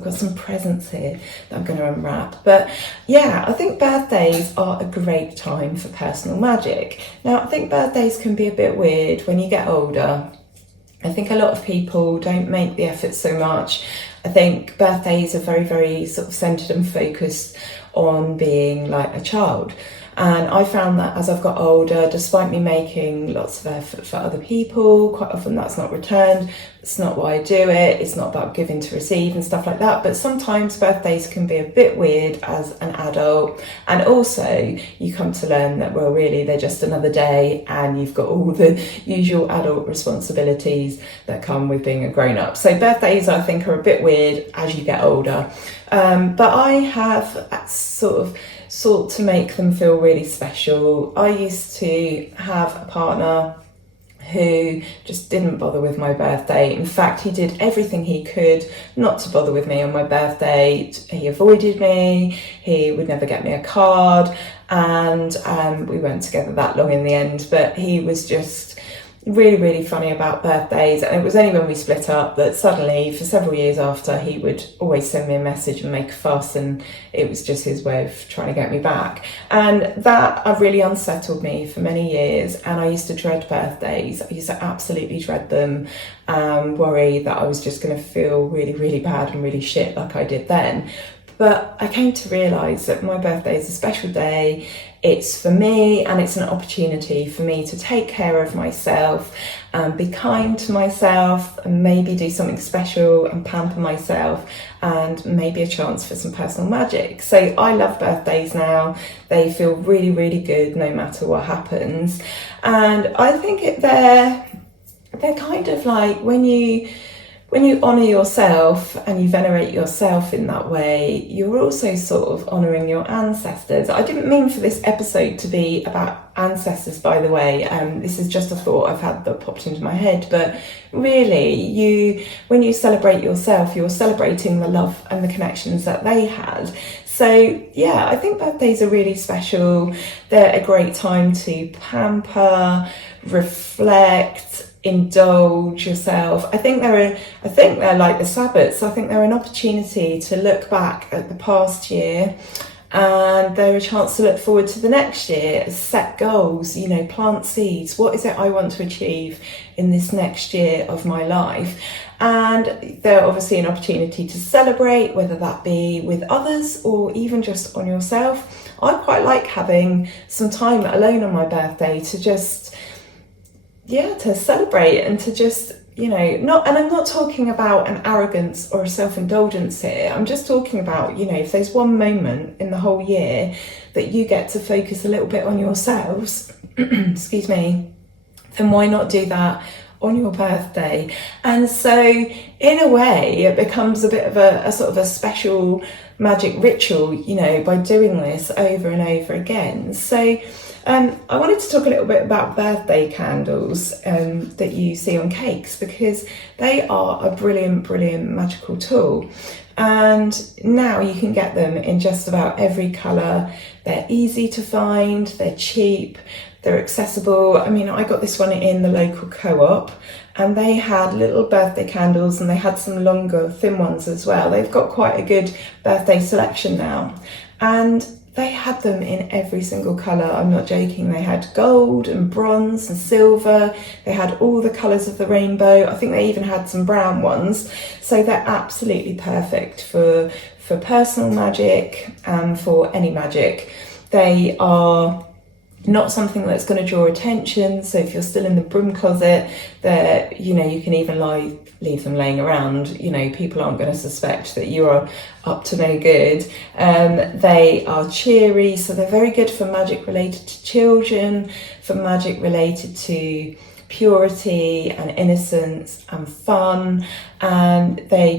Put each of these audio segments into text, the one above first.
I've got some presents here that I'm going to unwrap. But yeah, I think birthdays are a great time for personal magic. Now, I think birthdays can be a bit weird when you get older. I think a lot of people don't make the effort so much. I think birthdays are very, very sort of centred and focused on being like a child. And I found that as I've got older, despite me making lots of effort for other people, quite often that's not returned. It's not why I do it. It's not about giving to receive and stuff like that. But sometimes birthdays can be a bit weird as an adult. And also you come to learn that, well, really, they're just another day and you've got all the usual adult responsibilities that come with being a grown-up. So birthdays, I think, are a bit weird as you get older. But I have sought to make them feel really special. I used to have a partner who just didn't bother with my birthday. In fact, he did everything he could not to bother with me on my birthday. He avoided me, he would never get me a card, and we weren't together that long in the end, but he was just really, really funny about birthdays. And it was only when we split up that suddenly, for several years after, he would always send me a message and make a fuss, and it was just his way of trying to get me back. And that really unsettled me for many years, and I used to dread birthdays. I used to absolutely dread them, worry that I was just going to feel really, really bad and really shit like I did then. But I came to realise that my birthday is a special day. It's for me, and it's an opportunity for me to take care of myself and be kind to myself, and maybe do something special and pamper myself, and maybe a chance for some personal magic. So I love birthdays now. They feel really, really good no matter what happens. And I think they're kind of like when you honour yourself and you venerate yourself in that way, you're also sort of honouring your ancestors. I didn't mean for this episode to be about ancestors, by the way. This is just a thought I've had that popped into my head. But really, when you celebrate yourself, you're celebrating the love and the connections that they had. So yeah, I think birthdays are really special. They're a great time to pamper, reflect, indulge yourself. I think they're like the Sabbats. I think they're an opportunity to look back at the past year, and they're a chance to look forward to the next year, set goals, plant seeds. What is it I want to achieve in this next year of my life? And they're obviously an opportunity to celebrate, whether that be with others or even just on yourself. I quite like having some time alone on my birthday to just to celebrate and to just, and I'm not talking about an arrogance or a self-indulgence here. I'm just talking about, if there's one moment in the whole year that you get to focus a little bit on yourselves, excuse me, then why not do that on your birthday? And so in a way it becomes a bit of a sort of a special magic ritual, by doing this over and over again. So I wanted to talk a little bit about birthday candles that you see on cakes, because they are a brilliant, brilliant magical tool. And now you can get them in just about every colour. They're easy to find, they're cheap, they're accessible. I mean, I got this one in the local co-op, and they had little birthday candles, and they had some longer, thin ones as well. They've got quite a good birthday selection now. And they had them in every single colour. I'm not joking. They had gold and bronze and silver. They had all the colours of the rainbow. I think they even had some brown ones. So they're absolutely perfect for personal magic and for any magic. They are not something that's going to draw attention. So if you're still in the broom closet, you can even leave them laying around. People aren't going to suspect that you are up to no good. They are cheery, so they're very good for magic related to children, for magic related to purity and innocence and fun, and they're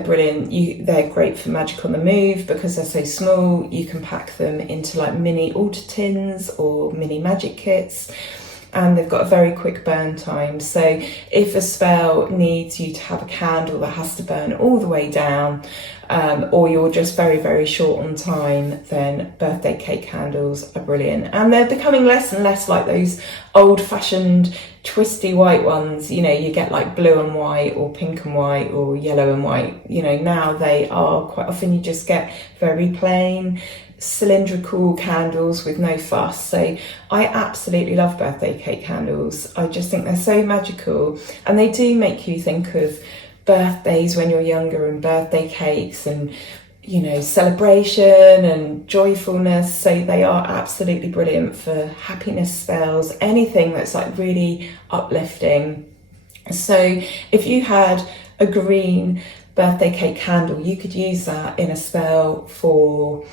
brilliant. They're great for magic on the move because they're so small. You can pack them into like mini altar tins or mini magic kits, and they've got a very quick burn time. So if a spell needs you to have a candle that has to burn all the way down, or you're just very, very short on time, then birthday cake candles are brilliant. And they're becoming less and less like those old-fashioned twisty white ones. You know, you get like blue and white or pink and white or yellow and white. You know, now they are quite often you just get very plain cylindrical candles with no fuss. So I absolutely love birthday cake candles. I just think they're so magical, and they do make you think of birthdays when you're younger and birthday cakes and, you know, celebration and joyfulness. So they are absolutely brilliant for happiness spells, anything that's like really uplifting. So if you had a green birthday cake candle, you could use that in a spell for,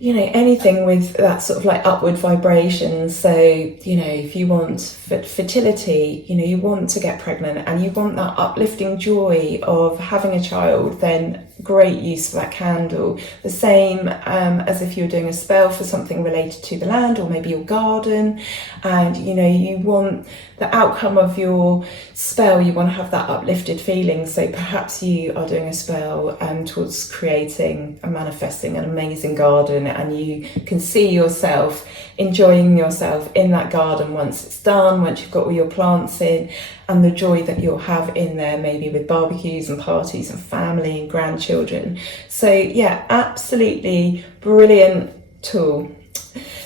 you know, anything with that sort of like upward vibration. So, you know, if you want fertility, you know, you want to get pregnant and you want that uplifting joy of having a child, then great use for that candle. The same as if you're doing a spell for something related to the land or maybe your garden, and, you know, you want the outcome of your spell, you want to have that uplifted feeling. So perhaps you are doing a spell towards creating and manifesting an amazing garden, and you can see yourself enjoying yourself in that garden once it's done, once you've got all your plants in, and the joy that you'll have in there, maybe with barbecues and parties and family and grandchildren. So yeah, absolutely brilliant tool.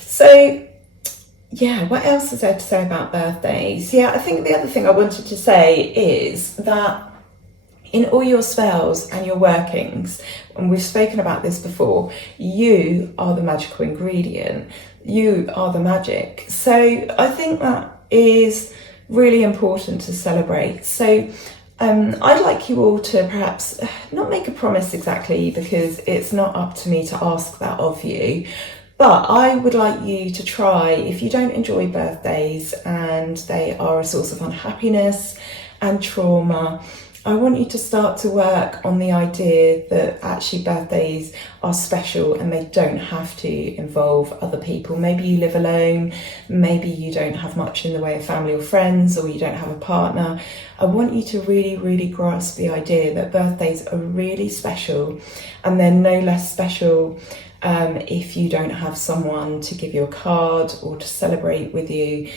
So yeah, what else is there to say about birthdays? Yeah, I think the other thing I wanted to say is that in all your spells and your workings, and we've spoken about this before, you are the magical ingredient. You are the magic. So I think that is really important to celebrate. So I'd like you all to perhaps not make a promise exactly, because it's not up to me to ask that of you. But I would like you to try, if you don't enjoy birthdays and they are a source of unhappiness and trauma, I want you to start to work on the idea that actually birthdays are special and they don't have to involve other people. Maybe you live alone, maybe you don't have much in the way of family or friends, or you don't have a partner. I want you to really, really grasp the idea that birthdays are really special, and they're no less special if you don't have someone to give you a card or to celebrate with you.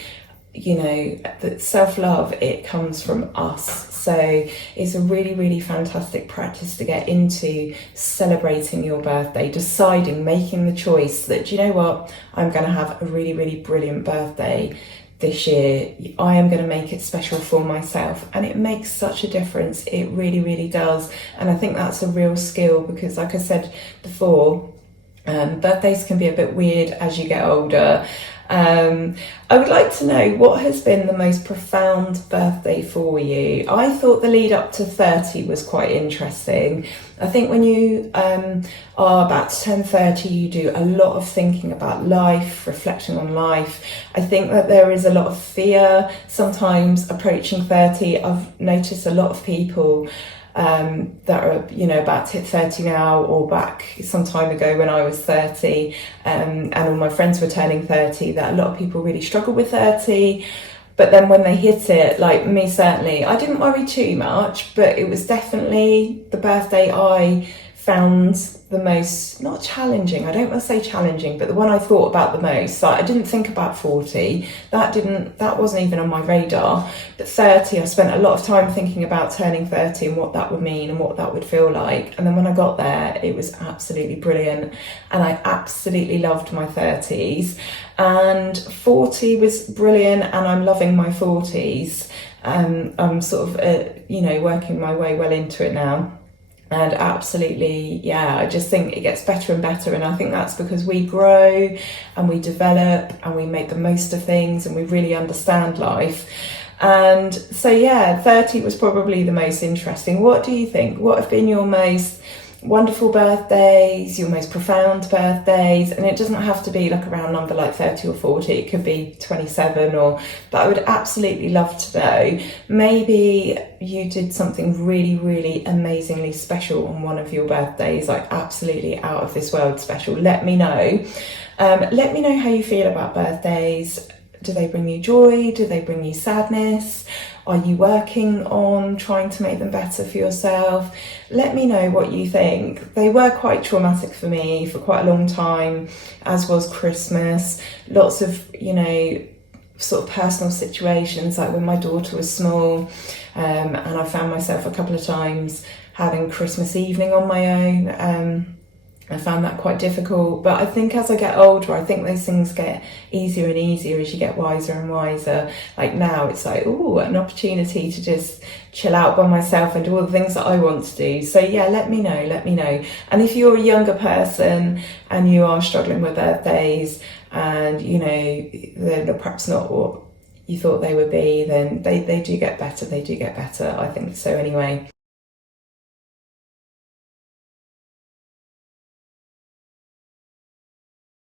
You know, that self-love, it comes from us. So it's a really, really fantastic practice to get into, celebrating your birthday, deciding, making the choice that, you know what, I'm going to have a really, really brilliant birthday this year. I am going to make it special for myself, and it makes such a difference. It really, really does. And I think that's a real skill, because like I said before, birthdays can be a bit weird as you get older. I would like to know, what has been the most profound birthday for you? I thought the lead up to 30 was quite interesting. I think when you are about 10-30, you do a lot of thinking about life, reflecting on life. I think that there is a lot of fear sometimes approaching 30. I've noticed a lot of people that are, you know, about to hit 30 now, or back some time ago when I was 30, and all my friends were turning 30, that a lot of people really struggle with 30. But then when they hit it, like me certainly, I didn't worry too much, but it was definitely the birthday I found the most, not challenging, I don't want to say challenging, but the one I thought about the most. Like, I didn't think about 40, that wasn't even on my radar. But 30, I spent a lot of time thinking about turning 30 and what that would mean and what that would feel like. And then when I got there, it was absolutely brilliant, and I absolutely loved my 30s. And 40 was brilliant, and I'm loving my 40s. I'm sort of you know, working my way well into it now. And absolutely, yeah, I just think it gets better and better. And I think that's because we grow and we develop and we make the most of things and we really understand life. And so, yeah, 30 was probably the most interesting. What do you think? What have been your most wonderful birthdays, your most profound birthdays? And it doesn't have to be like a round number like 30 or 40, it could be 27 but I would absolutely love to know. Maybe you did something really, really amazingly special on one of your birthdays, like absolutely out of this world special. Let me know. Let me know how you feel about birthdays. Do they bring you joy? Do they bring you sadness? Are you working on trying to make them better for yourself? Let me know what you think. They were quite traumatic for me for quite a long time, as was Christmas. Lots of, you know, sort of personal situations, like when my daughter was small, and I found myself a couple of times having Christmas evening on my own. I found that quite difficult, but I think as I get older, I think those things get easier and easier as you get wiser and wiser. Like now it's like, oh, an opportunity to just chill out by myself and do all the things that I want to do. So yeah, let me know. And if you're a younger person and you are struggling with birthdays and, you know, they're perhaps not what you thought they would be, then they do get better. I think so anyway.